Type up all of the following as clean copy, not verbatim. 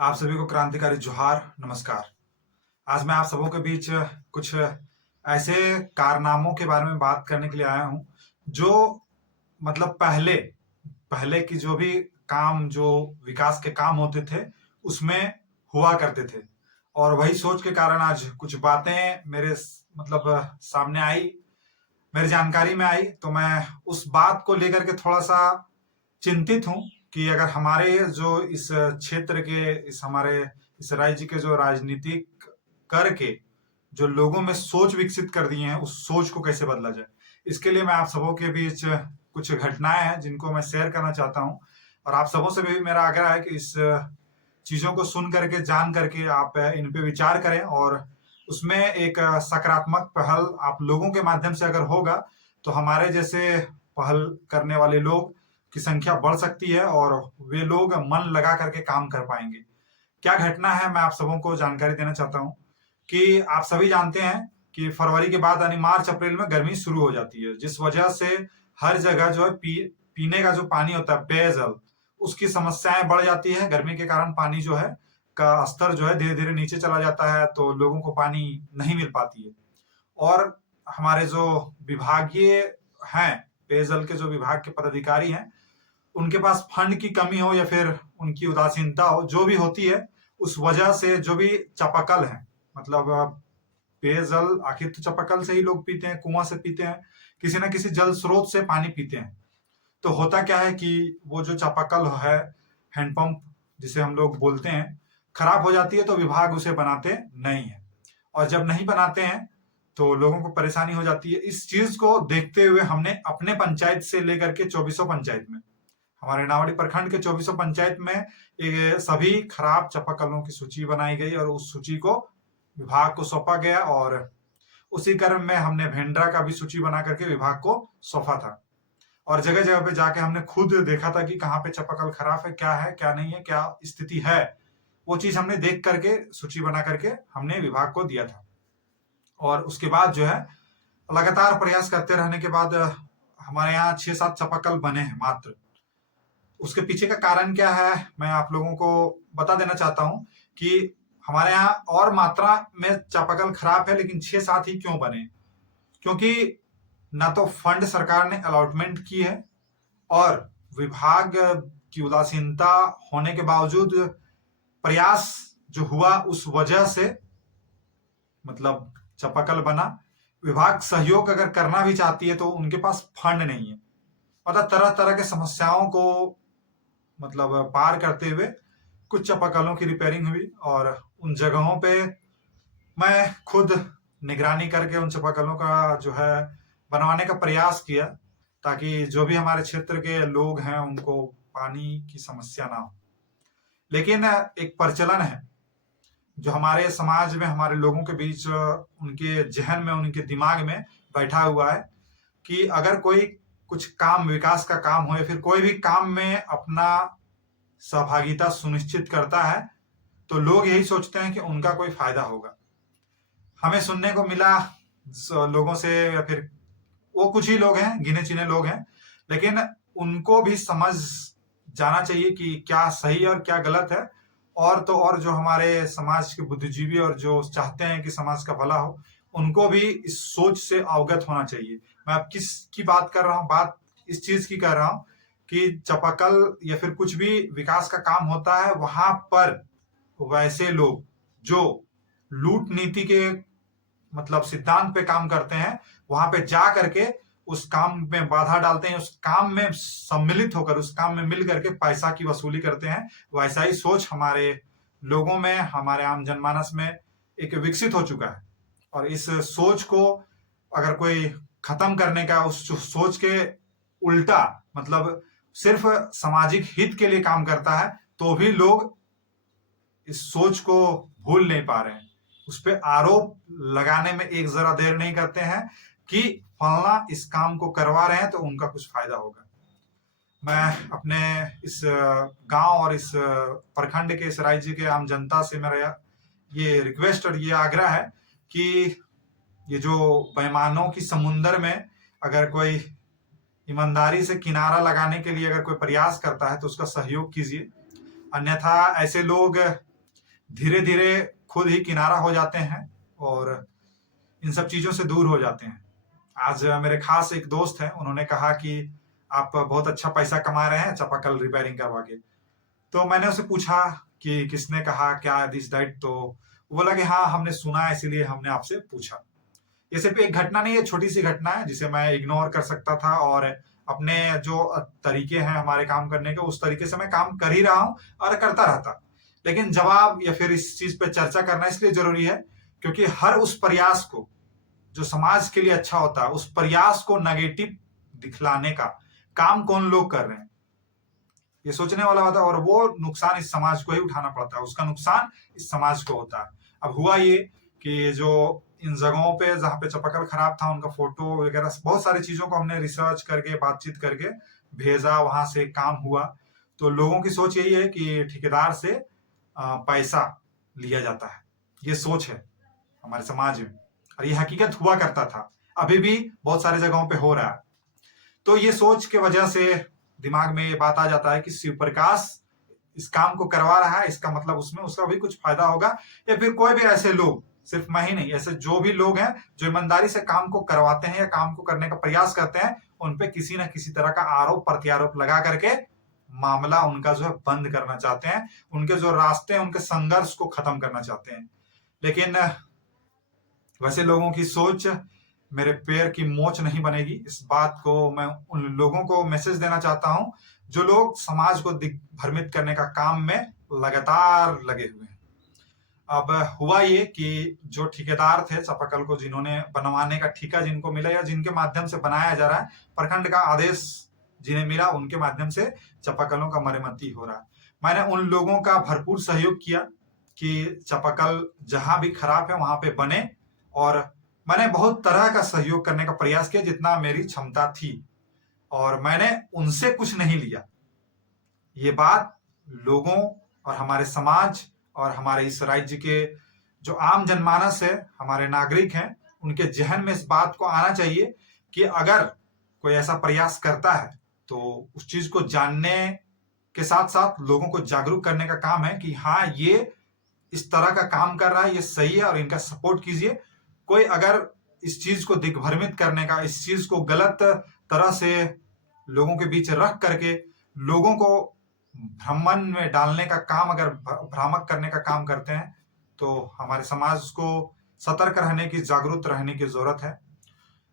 आप सभी को क्रांतिकारी जोहार, नमस्कार। आज मैं आप सबों के बीच कुछ ऐसे कारनामों के बारे में बात करने के लिए आया हूँ, जो मतलब पहले पहले की जो भी काम, जो विकास के काम होते थे, उसमें हुआ करते थे। और वही सोच के कारण आज कुछ बातें मेरे सामने आई, मेरी जानकारी में आई, तो मैं उस बात को लेकर के थोड़ा-सा चिंतित हूँ कि अगर हमारे जो इस क्षेत्र के, इस हमारे इस राज्य के जो राजनीतिक करके जो लोगों में सोच विकसित कर दिए हैं, उस सोच को कैसे बदला जाए। इसके लिए मैं आप सबों के बीच कुछ घटनाएं हैं जिनको मैं शेयर करना चाहता हूँ, और आप सबों से भी मेरा आग्रह है कि इस चीजों को सुन करके, जान करके आप इन पे विचार करें, और उसमें एक सकारात्मक पहल आप लोगों के माध्यम से अगर होगा, तो हमारे जैसे पहल करने वाले लोग की संख्या बढ़ सकती है और वे लोग मन लगा करके काम कर पाएंगे। क्या घटना है, मैं आप सबों को जानकारी देना चाहता हूँ कि आप सभी जानते हैं कि फरवरी के बाद यानी मार्च अप्रैल में गर्मी शुरू हो जाती है, जिस वजह से हर जगह जो है पीने का जो पानी होता है, पेयजल, उसकी समस्याएं बढ़ जाती है। गर्मी के कारण पानी जो है का स्तर जो है धीरे धीरे नीचे चला जाता है, तो लोगों को पानी नहीं मिल पाती है। और हमारे जो विभागीय हैं, पेयजल के जो विभाग के पदाधिकारी हैं, उनके पास फंड की कमी हो या फिर उनकी उदासीनता हो, जो भी होती है, उस वजह से जो भी चापाकल है, मतलब पेयजल आखिर तो चापाकल से ही लोग पीते हैं, कुआं से पीते हैं, किसी ना किसी जल स्रोत से पानी पीते हैं। तो होता क्या है कि वो जो चापाकल है, हैंडपंप जिसे हम लोग बोलते हैं, खराब हो जाती है, तो विभाग उसे बनाते नहीं है। और जब नहीं बनाते हैं तो लोगों को परेशानी हो जाती है। इस चीज को देखते हुए हमने अपने पंचायत से लेकर के 24 पंचायत में, हमारे नावाडी प्रखंड के 24 पंचायत में ये सभी खराब चापाकलों की सूची बनाई गई और उस सूची को विभाग को सौंपा गया, और उसी क्रम में हमने भेंडरा का भी सूची बना करके विभाग को सौंपा था। और जगह जगह पे जाके हमने खुद देखा था कि कहाँ पे चापाकल खराब है, क्या नहीं है, क्या स्थिति है। वो चीज हमने देख करके सूची बना करके हमने विभाग को दिया था। और उसके बाद जो है लगातार प्रयास करते रहने के बाद हमारे यहाँ 6-7 चापाकल बने हैं मात्र। उसके पीछे का कारण क्या है, मैं आप लोगों को बता देना चाहता हूँ कि हमारे यहाँ और मात्रा में चापाकल खराब है, लेकिन 6-7 ही क्यों बने? क्योंकि ना तो फंड सरकार ने अलॉटमेंट की है, और विभाग की उदासीनता होने के बावजूद प्रयास जो हुआ उस वजह से मतलब चापाकल बना। विभाग सहयोग अगर करना भी चाहती है तो उनके पास फंड नहीं है। मतलब तरह तरह के समस्याओं को मतलब पार करते हुए कुछ चापाकलों की रिपेयरिंग हुई, और उन जगहों पे मैं खुद निगरानी करके उन चापाकलों का जो है बनवाने का प्रयास किया, ताकि जो भी हमारे क्षेत्र के लोग हैं उनको पानी की समस्या ना हो। लेकिन एक प्रचलन है जो हमारे समाज में, हमारे लोगों के बीच, उनके जहन में, उनके दिमाग में बैठा हुआ है कि अगर कोई कुछ काम, विकास का काम हो या फिर कोई भी काम में अपना सहभागिता सुनिश्चित करता है, तो लोग यही सोचते हैं कि उनका कोई फायदा होगा। हमें सुनने को मिला लोगों से, या फिर वो कुछ ही लोग हैं, गिने चुने लोग हैं, लेकिन उनको भी समझ जाना चाहिए कि क्या सही और क्या गलत है। और तो और जो हमारे समाज के बुद्धिजीवी और जो चाहते हैं कि समाज का भला हो, उनको भी इस सोच से अवगत होना चाहिए। मैं अब किस की बात कर रहा हूँ, बात इस चीज की कर रहा हूँ कि चापाकल या फिर कुछ भी विकास का काम होता है, वहां पर वैसे लोग जो लूट नीति के मतलब सिद्धांत पे काम करते हैं, वहां पे जा करके उस काम में बाधा डालते हैं, उस काम में सम्मिलित होकर, उस काम में मिल करके पैसा की वसूली करते हैं। वैसा ही सोच हमारे लोगों में, हमारे आम जनमानस में एक विकसित हो चुका है। और इस सोच को अगर कोई खत्म करने का, उस सोच के उल्टा मतलब सिर्फ सामाजिक हित के लिए काम करता है, तो भी लोग इस सोच को भूल नहीं पा रहे हैं। उस पर आरोप लगाने में एक जरा देर नहीं करते हैं कि फलना इस काम को करवा रहे हैं तो उनका कुछ फायदा होगा। मैं अपने इस गांव और इस प्रखंड के, इस राज्य के आम जनता से मेरा ये रिक्वेस्ट और ये आग्रह है कि ये जो बेईमानों की समुंदर में अगर कोई ईमानदारी से किनारा लगाने के लिए अगर कोई प्रयास करता है तो उसका सहयोग कीजिए। अन्यथा ऐसे लोग धीरे धीरे खुद ही किनारा हो जाते हैं और इन सब चीजों से दूर हो जाते हैं। आज मेरे खास एक दोस्त हैं, उन्होंने कहा कि आप बहुत अच्छा पैसा कमा रहे हैं चापाकल रिपेयरिंग करवा के। तो मैंने उसे पूछा कि किसने कहा, क्या दिस दैट, तो वो बोला कि हाँ हमने सुना है इसीलिए हमने आपसे पूछा। ये सिर्फ एक घटना नहीं है, छोटी सी घटना है जिसे मैं इग्नोर कर सकता था और अपने जो तरीके हैं हमारे काम करने के, उस तरीके से मैं काम कर ही रहा हूँ और करता रहता। लेकिन जवाब या फिर इस चीज पे चर्चा करना इसलिए जरूरी है क्योंकि हर उस प्रयास को जो समाज के लिए अच्छा होता है, उस प्रयास को नेगेटिव दिखलाने का काम कौन लोग कर रहे हैं, ये सोचने वाला होता है और वो नुकसान इस समाज को ही उठाना पड़ता है, उसका नुकसान इस समाज को होता है। अब हुआ ये कि जो इन जगहों पे जहाँ पे चापाकल खराब था, उनका फोटो वगैरह बहुत सारी चीजों को हमने रिसर्च करके बातचीत करके भेजा, वहां से काम हुआ। तो लोगों की सोच यही है कि ठेकेदार से पैसा लिया जाता है, ये सोच है हमारे समाज में और ये हकीकत हुआ करता था, अभी भी बहुत सारी जगहों पे हो रहा है। तो ये सोच के वजह से दिमाग में ये बात आ जाता है कि शिव प्रकाश इस काम को करवा रहा है, इसका मतलब उसमें उसका भी कुछ फायदा होगा, या फिर कोई भी ऐसे लोग, सिर्फ मैं ही नहीं, ऐसे जो भी लोग हैं जो ईमानदारी से काम को करवाते हैं या काम को करने का प्रयास करते हैं, उन पे किसी ना किसी तरह का आरोप प्रत्यारोप लगा करके मामला उनका जो है बंद करना चाहते हैं, उनके जो रास्ते हैं उनके संघर्ष को खत्म करना चाहते हैं। लेकिन वैसे लोगों की सोच मेरे पैर की मोच नहीं बनेगी। इस बात को मैं उन लोगों को मैसेज देना चाहता हूं जो लोग समाज को दिग्भ्रमित करने का काम में लगातार लगे हुए हैं। अब हुआ ये कि जो ठेकेदार थे चापाकल को, जिन्होंने बनवाने का ठेका जिनको मिला या जिनके माध्यम से बनाया जा रहा है, प्रखंड का आदेश जिन्हें मिला उनके माध्यम से चापाकलों का मरम्मती हो रहा है। मैंने उन लोगों का भरपूर सहयोग किया कि चापाकल जहां भी खराब है वहां पे बने, और मैंने बहुत तरह का सहयोग करने का प्रयास किया जितना मेरी क्षमता थी, और मैंने उनसे कुछ नहीं लिया। ये बात लोगों और हमारे समाज और हमारे इस राज्य के जो आम जनमानस है, हमारे नागरिक हैं, उनके जहन में इस बात को आना चाहिए कि अगर कोई ऐसा प्रयास करता है तो उस चीज को जानने के साथ साथ लोगों को जागरूक करने का काम है कि हाँ ये इस तरह का काम कर रहा है, ये सही है और इनका सपोर्ट कीजिए। कोई अगर इस चीज को दिग्भ्रमित करने का, इस चीज को गलत तरह से लोगों के बीच रख करके लोगों को भ्रमण में डालने का काम, अगर भ्रामक करने का काम करते हैं, तो हमारे समाज को सतर्क रहने की, जागरूक रहने की जरूरत है।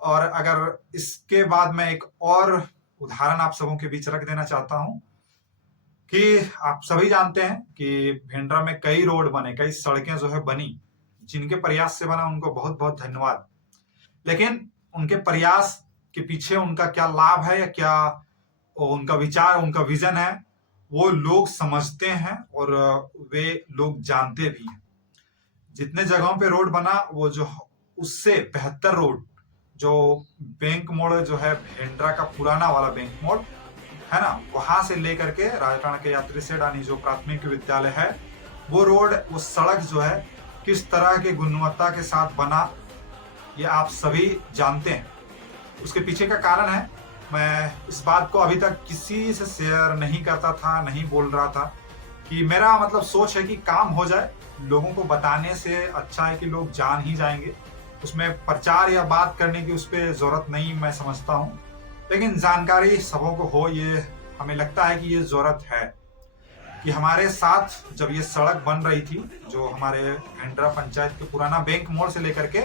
और अगर इसके बाद मैं एक और उदाहरण आप सबों के बीच रख देना चाहता हूं कि आप सभी जानते हैं कि भिंडरा में कई रोड बने, कई सड़कें जो है बनी, जिनके प्रयास से बना उनको बहुत बहुत धन्यवाद। लेकिन उनके प्रयास के पीछे उनका क्या लाभ है या क्या उनका विचार, उनका विजन है, वो लोग समझते हैं और वे लोग जानते भी हैं। जितने जगहों पे रोड बना, वो जो उससे बेहतर रोड, जो बैंक मोड़ जो है भेंड्रा का पुराना वाला बैंक मोड़ है ना, वहां से लेकर के राजस्थान के यात्री शेड यानी जो प्राथमिक विद्यालय है, वो रोड, वो सड़क जो है किस तरह की गुणवत्ता के साथ बना, ये आप सभी जानते हैं। उसके पीछे का कारण है, मैं इस बात को अभी तक किसी से शेयर नहीं करता था, नहीं बोल रहा था, कि मेरा मतलब सोच है कि काम हो जाए, लोगों को बताने से अच्छा है कि लोग जान ही जाएंगे। उसमें प्रचार या बात करने की उस पर जरूरत नहीं मैं समझता हूँ, लेकिन जानकारी सबों को हो, ये हमें लगता है कि ये जरूरत है। कि हमारे साथ जब ये सड़क बन रही थी, जो हमारे भेंड्रा पंचायत के पुराना बैंक मोड़ से लेकर के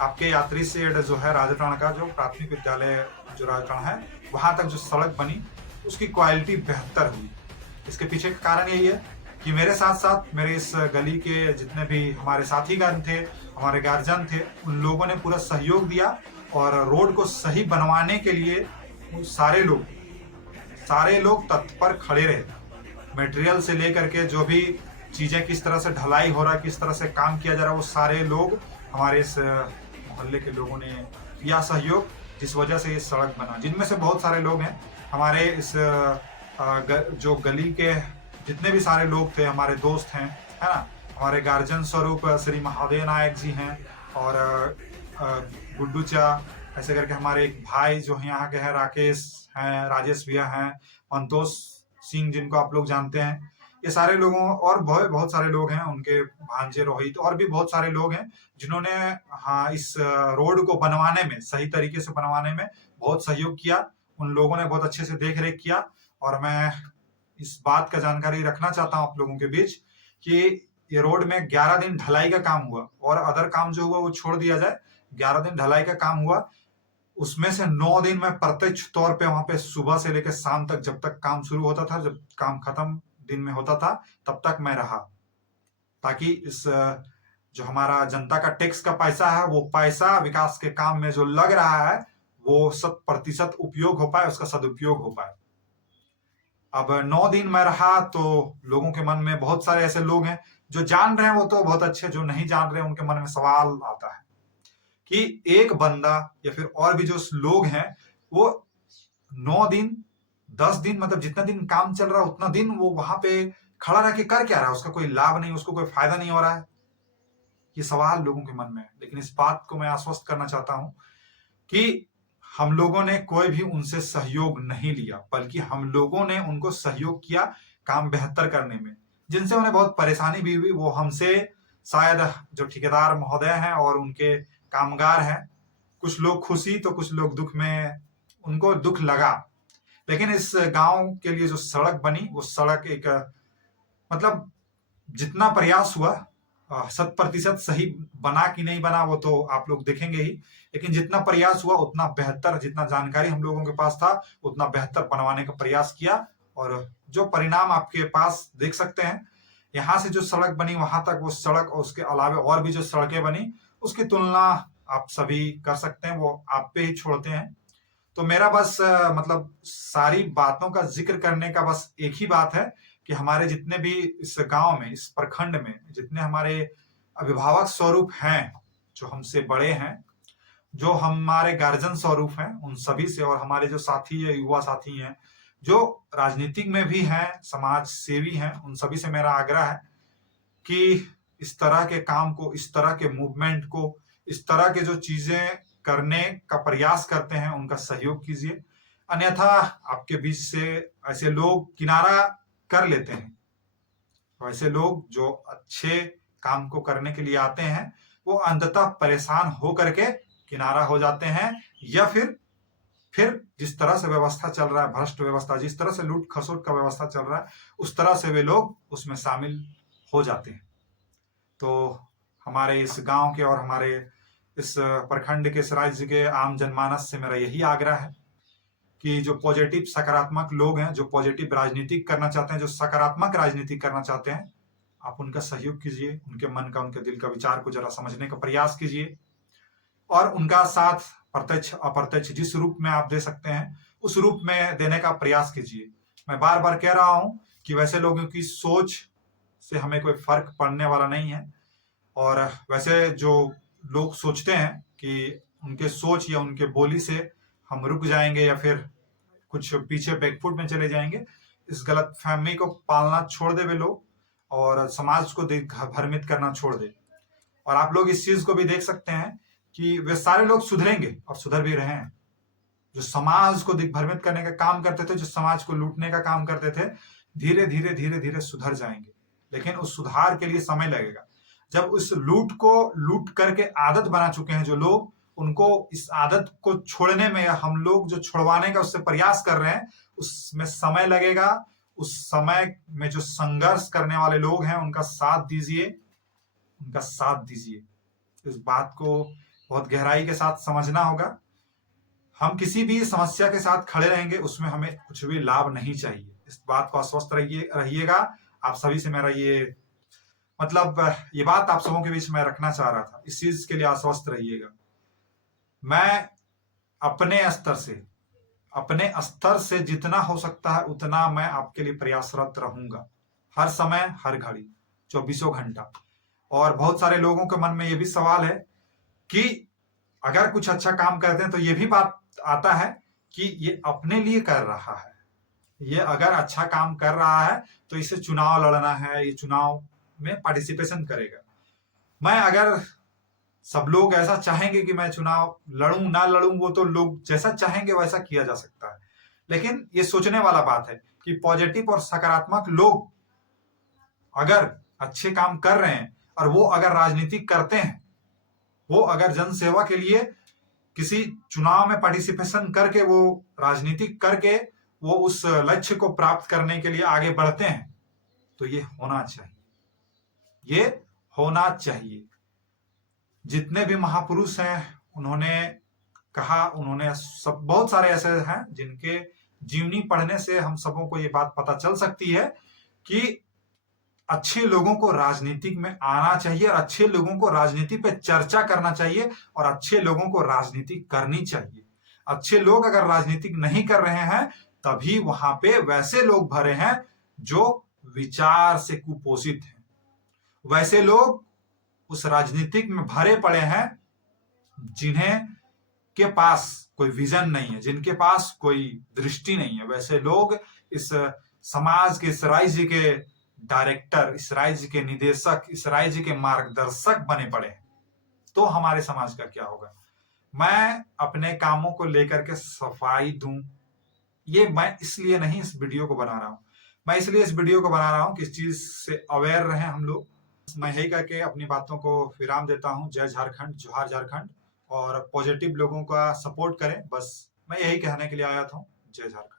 आपके यात्री शेड जो है राजस्थान का जो प्राथमिक विद्यालय जो राजस्थान है, वहां तक जो सड़क बनी, उसकी क्वालिटी बेहतर हुई। इसके पीछे का कारण यही है कि मेरे साथ साथ मेरे इस गली के जितने भी हमारे साथीगण थे, हमारे गार्जियन थे, उन लोगों ने पूरा सहयोग दिया और रोड को सही बनवाने के लिए सारे लोग तत्पर खड़े रहे। मटेरियल से लेकर के जो भी चीजें, किस तरह से ढलाई हो रहा है, किस तरह से काम किया जा रहा है, वो सारे लोग, हमारे इस मोहल्ले के लोगों ने किया सहयोग, जिस वजह से ये सड़क बना। जिनमें से बहुत सारे लोग हैं हमारे इस जो गली के जितने भी सारे लोग थे, हमारे दोस्त हैं, है ना, हमारे गार्जियन स्वरूप श्री महादेव नायक जी हैं और गुड्डू चा, ऐसे करके हमारे एक भाई जो यहाँ के हैं, राकेश हैं, राजेश भैया हैं, संतोष सिंह जिनको आप लोग जानते हैं, ये सारे लोगों और बहुत बहुत सारे लोग हैं, उनके भांजे रोहित और भी बहुत सारे लोग हैं जिन्होंने हाँ इस रोड को बनवाने में, सही तरीके से बनवाने में बहुत सहयोग किया। उन लोगों ने बहुत अच्छे से देख रेख किया। और मैं इस बात का जानकारी रखना चाहता हूँ आप लोगों के बीच कि ये रोड में 11 दिन ढलाई का काम हुआ और अदर काम जो हुआ वो छोड़ दिया जाए। 11 दिन ढलाई का काम हुआ, उसमें से 9 दिन मैं प्रत्यक्ष तौर पे वहां पे सुबह से लेकर शाम तक, जब तक काम शुरू होता था, जब काम खत्म दिन में होता था, तब तक मैं रहा, ताकि इस जो हमारा जनता का टैक्स का पैसा है, वो पैसा विकास के काम में जो लग रहा है वो 100% उपयोग हो पाए, उसका सदुपयोग हो पाए। अब 9 दिन मैं रहा तो लोगों के मन में बहुत सारे ऐसे लोग हैं जो जान रहे हैं, वो तो बहुत अच्छे, जो नहीं जान रहे हैं उनके मन में सवाल आता है कि एक बंदा या फिर और भी जो लोग हैं वो 9 दिन 10 दिन, मतलब जितना दिन काम चल रहा है उतना दिन वो वहां पे खड़ा रह के कर क्या रहा है, उसका कोई लाभ नहीं, उसको कोई फायदा नहीं हो रहा है। ये सवाल लोगों के मन में है। लेकिन इस बात को मैं आश्वस्त करना चाहता हूं कि हम लोगों ने कोई भी उनसे सहयोग नहीं लिया, बल्कि हम लोगों ने उनको सहयोग किया काम बेहतर करने में। जिनसे उन्हें बहुत परेशानी भी हुई वो हमसे, शायद जो ठेकेदार महोदय हैं और उनके कामगार हैं, कुछ लोग खुशी तो कुछ लोग दुख में, उनको दुख लगा। लेकिन इस गांव के लिए जो सड़क बनी, वो सड़क एक मतलब जितना प्रयास हुआ 100% सही बना कि नहीं बना वो तो आप लोग देखेंगे ही, लेकिन जितना प्रयास हुआ उतना बेहतर, जितना जानकारी हम लोगों के पास था उतना बेहतर बनवाने का प्रयास किया। और जो परिणाम आपके पास देख सकते हैं, यहाँ से जो सड़क बनी वहां तक वो सड़क और उसके अलावा और भी जो सड़कें बनी, उसकी तुलना आप सभी कर सकते हैं, वो आप पे ही छोड़ते हैं। तो मेरा बस मतलब सारी बातों का जिक्र करने का बस एक ही बात है कि हमारे जितने भी इस गांव में, इस प्रखंड में जितने हमारे अभिभावक स्वरूप हैं, जो हमसे बड़े हैं, जो हमारे गार्जियन स्वरूप हैं, उन सभी से, और हमारे जो साथी है, युवा साथी हैं, जो राजनीतिक में भी हैं, समाज सेवी हैं, उन सभी से मेरा आग्रह है कि इस तरह के काम को, इस तरह के मूवमेंट को, इस तरह के जो चीजें करने का प्रयास करते हैं उनका सहयोग कीजिए। अन्यथा आपके बीच से ऐसे लोग किनारा कर लेते हैं, तो ऐसे लोग जो अच्छे काम को करने के लिए आते हैं वो अंततः परेशान हो करके किनारा हो जाते हैं, या फिर जिस तरह से व्यवस्था चल रहा है, भ्रष्ट व्यवस्था, जिस तरह से लूट खसोट का व्यवस्था चल रहा है, उस तरह से वे लोग उसमें शामिल हो जाते हैं। तो हमारे इस गांव के और हमारे इस प्रखंड के, इस राज्य के आम जनमानस से मेरा यही आग्रह है कि जो पॉजिटिव सकारात्मक लोग हैं, जो पॉजिटिव राजनीति करना चाहते हैं, जो सकारात्मक राजनीति करना चाहते हैं, आप उनका सहयोग कीजिए, उनके मन का, उनके दिल का विचार को जरा समझने का प्रयास कीजिए और उनका साथ प्रत्यक्ष अप्रत्यक्ष जिस रूप में आप दे सकते हैं उस रूप में देने का प्रयास कीजिए। मैं बार बार कह रहा हूं कि वैसे लोगों की सोच से हमें कोई फर्क पड़ने वाला नहीं है, और वैसे जो लोग सोचते हैं कि उनके सोच या उनके बोली से हम रुक जाएंगे या फिर कुछ पीछे बैकफुट में चले जाएंगे, इस गलत फहमी को पालना छोड़ दे वे लोग और समाज को भ्रमित करना छोड़ दे। और आप लोग इस चीज को भी देख सकते हैं कि वे सारे लोग सुधरेंगे और सुधर भी रहे हैं। जो समाज को दिग्भ्रमित करने का काम करते थे, जो समाज को लूटने का काम करते थे, धीरे धीरे धीरे धीरे सुधर जाएंगे। लेकिन उस सुधार के लिए समय लगेगा। जब उस लूट को लूट करके आदत बना चुके हैं जो लोग, उनको इस आदत को छोड़ने में, या हम लोग जो छुड़वाने का उससे प्रयास कर रहे हैं, उसमें समय लगेगा। उस समय में जो संघर्ष करने वाले लोग हैं उनका साथ दीजिए, उनका साथ दीजिए। इस बात को बहुत गहराई के साथ समझना होगा। हम किसी भी समस्या के साथ खड़े रहेंगे, उसमें हमें कुछ भी लाभ नहीं चाहिए। इस बात को आश्वस्त रहिएगा। आप सभी से मेरा ये मतलब ये बात आप सबों के बीच में रखना चाह रहा था, इस चीज के लिए आश्वस्त रहिएगा। मैं अपने स्तर से जितना हो सकता है उतना मैं आपके लिए प्रयासरत रहूंगा, हर समय हर घड़ी, 24 घंटा। और बहुत सारे लोगों के मन में ये भी सवाल है कि अगर कुछ अच्छा काम करते हैं तो ये भी बात आता है कि ये अपने लिए कर रहा है, ये अगर अच्छा काम कर रहा है तो इसे चुनाव लड़ना है, ये चुनाव में पार्टिसिपेशन करेगा। मैं अगर सब लोग ऐसा चाहेंगे कि मैं चुनाव लड़ूं ना लड़ूं, वो तो लोग जैसा चाहेंगे वैसा किया जा सकता है। लेकिन ये सोचने वाला बात है कि पॉजिटिव और सकारात्मक लोग अगर अच्छे काम कर रहे हैं और वो अगर राजनीति करते हैं, वो अगर जनसेवा के लिए किसी चुनाव में पार्टिसिपेशन करके, वो राजनीति करके वो उस लक्ष्य को प्राप्त करने के लिए आगे बढ़ते हैं, तो ये होना चाहिए, ये होना चाहिए। जितने भी महापुरुष हैं उन्होंने कहा, उन्होंने सब बहुत सारे ऐसे हैं जिनके जीवनी पढ़ने से हम सबों को ये बात पता चल सकती है कि अच्छे लोगों को राजनीति में आना चाहिए और अच्छे लोगों को राजनीति पे चर्चा करना चाहिए और अच्छे लोगों को राजनीति करनी चाहिए। अच्छे लोग अगर राजनीति नहीं कर रहे हैं तभी वहां पे वैसे लोग भरे हैं जो विचार से कुपोषित हैं, वैसे लोग उस राजनीतिक में भरे पड़े हैं जिन्हें के पास कोई विजन नहीं है, जिनके पास कोई दृष्टि नहीं है। वैसे लोग इस समाज के, इस राज्य के डायरेक्टर, इस राज्य के निदेशक, इस राज्य के मार्गदर्शक बने पड़े हैं, तो हमारे समाज का क्या होगा। मैं अपने कामों को लेकर के सफाई दूं, ये मैं इसलिए नहीं इस वीडियो को बना रहा हूं, मैं इसलिए इस वीडियो को बना रहा हूं कि इस चीज से अवेयर रहें हम लोग। मैं यही करके अपनी बातों को विराम देता हूं। जय झारखंड, जोहार झारखंड, और पॉजिटिव लोगों का सपोर्ट करें, बस मैं यही कहने के लिए आया था। जय झारखंड।